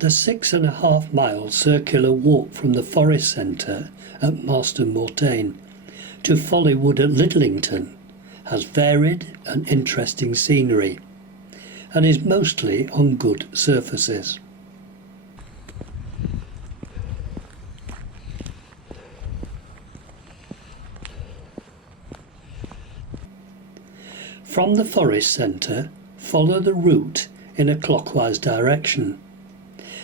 The 6.5-mile circular walk from the forest centre at Marston Vale to Folly Wood at Lidlington has varied and interesting scenery and is mostly on good surfaces. From the forest centre, follow the route in a clockwise direction,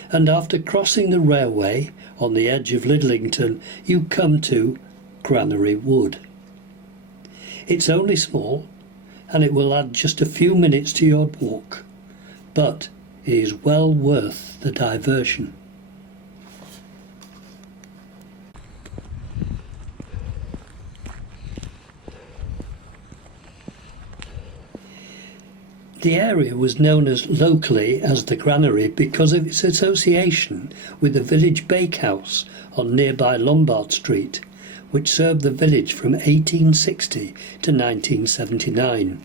and after crossing the railway on the edge of Lidlington you come to Granary Wood. It's only small and it will add just a few minutes to your walk, but it is well worth the diversion. The area was known locally as the Granary because of its association with the village bakehouse on nearby Lombard Street, which served the village from 1860 to 1979.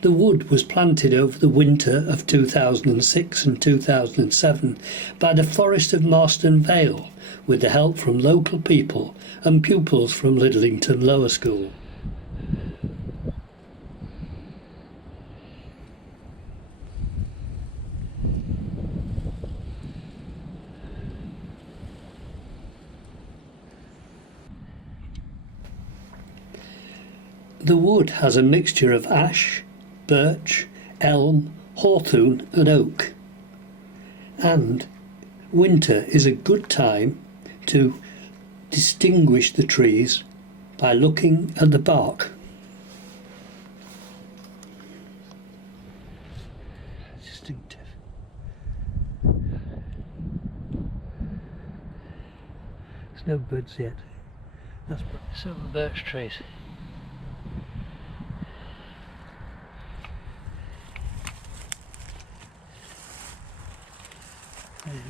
The wood was planted over the winter of 2006 and 2007 by the Forest of Marston Vale with the help from local people and pupils from Lidlington Lower School. The wood has a mixture of ash, birch, elm, hawthorn and oak, and winter is a good time to distinguish the trees by looking at the bark. Distinctive. There's no birds yet. That's some birch trees.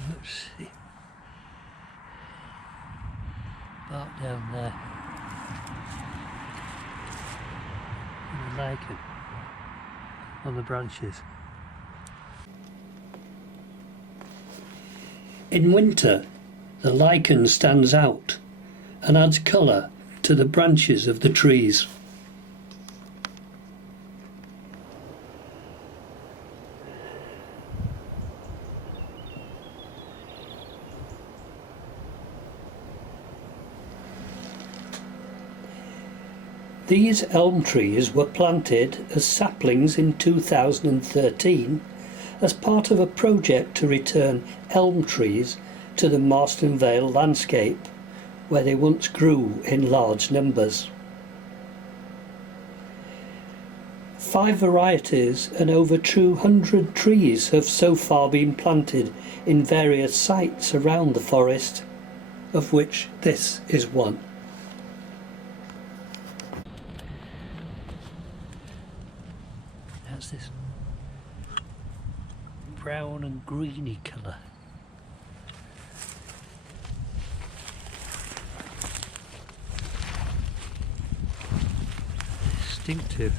Let's see. Bark down there. And a lichen on the branches. In winter, the lichen stands out and adds colour to the branches of the trees. These elm trees were planted as saplings in 2013 as part of a project to return elm trees to the Marston Vale landscape where they once grew in large numbers. 5 varieties and over 200 trees have so far been planted in various sites around the forest, of which this is one. That's this brown and greeny colour. Distinctive.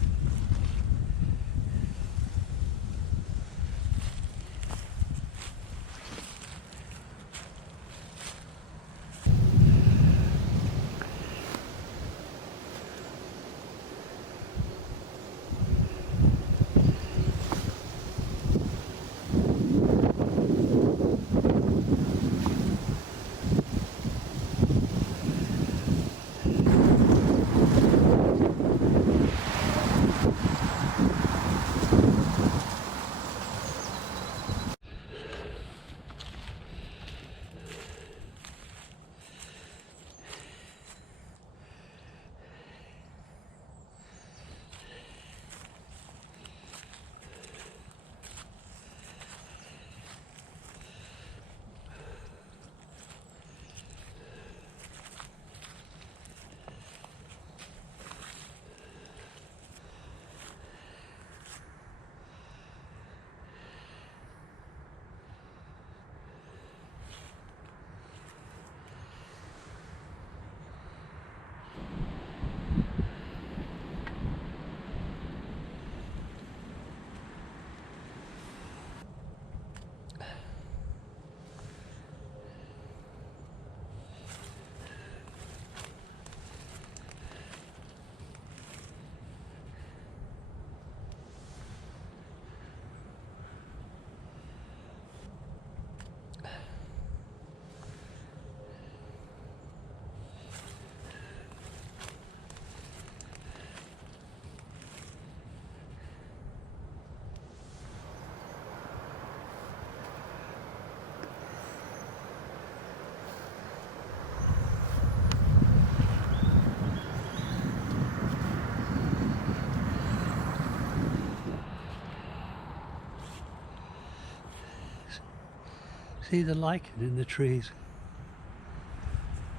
See the lichen in the trees?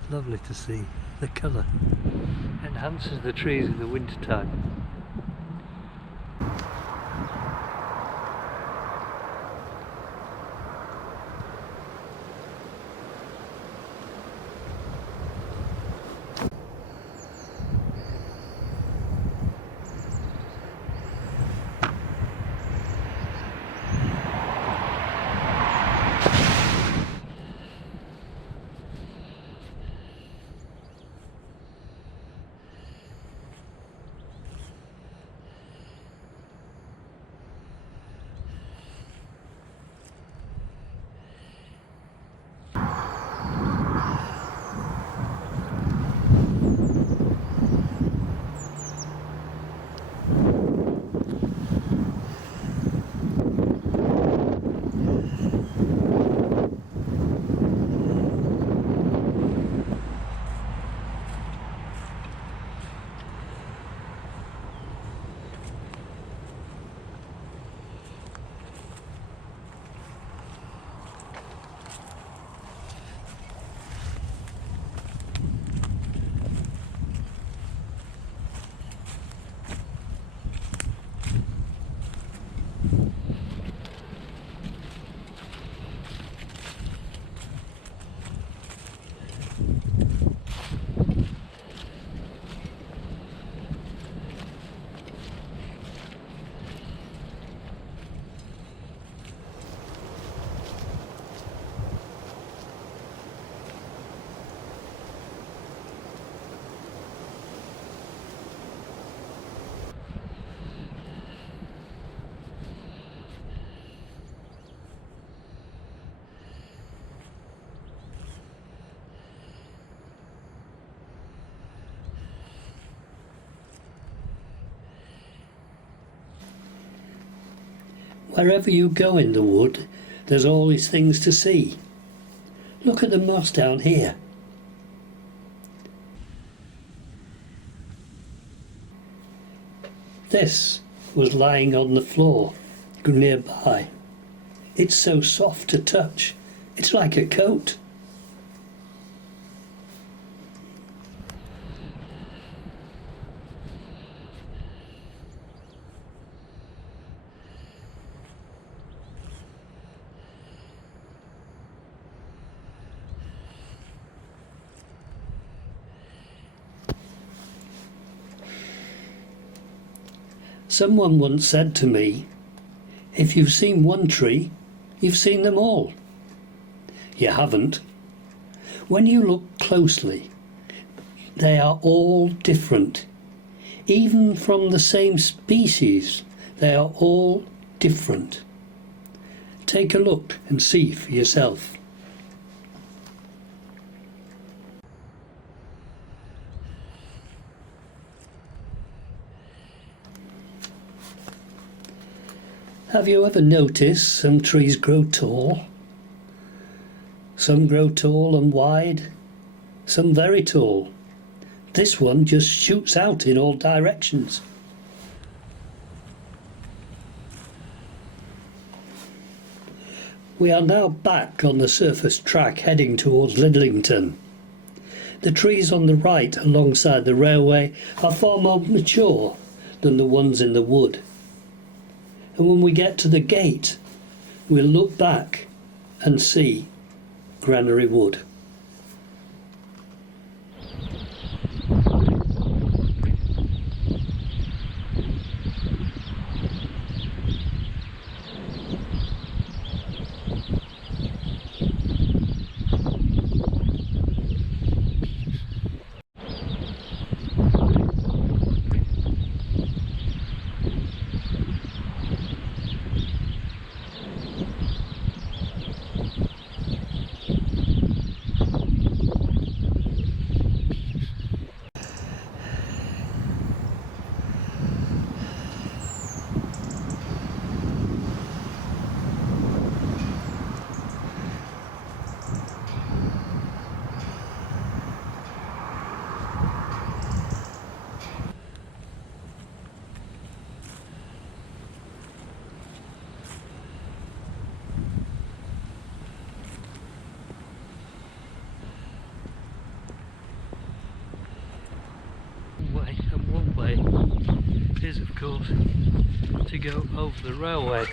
It's lovely to see the colour. Enhances the trees in the winter time. Wherever you go in the wood, there's always things to see. Look at the moss down here. This was lying on the floor nearby. It's so soft to touch. It's like a coat. Someone once said to me, if you've seen one tree, you've seen them all. You haven't. When you look closely, they are all different. Even from the same species, they are all different. Take a look and see for yourself. Have you ever noticed some trees grow tall? Some grow tall and wide, some very tall. This one just shoots out in all directions. We are now back on the surface track heading towards Lidlington. The trees on the right alongside the railway are far more mature than the ones in the wood. And when we get to the gate, we'll look back and see Granary Wood. fields to go over the railway.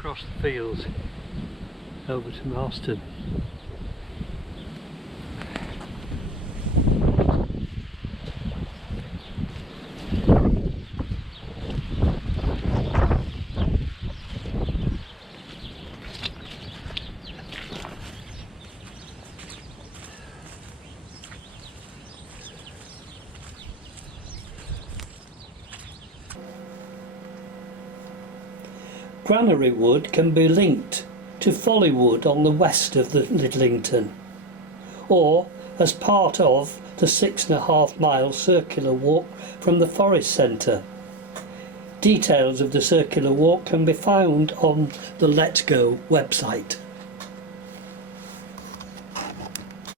Across the fields over to Marston. Granary Wood can be linked to Folly Wood on the west of the Lidlington, or as part of the 6.5 mile circular walk from the forest centre. Details of the circular walk can be found on the Let's Go website.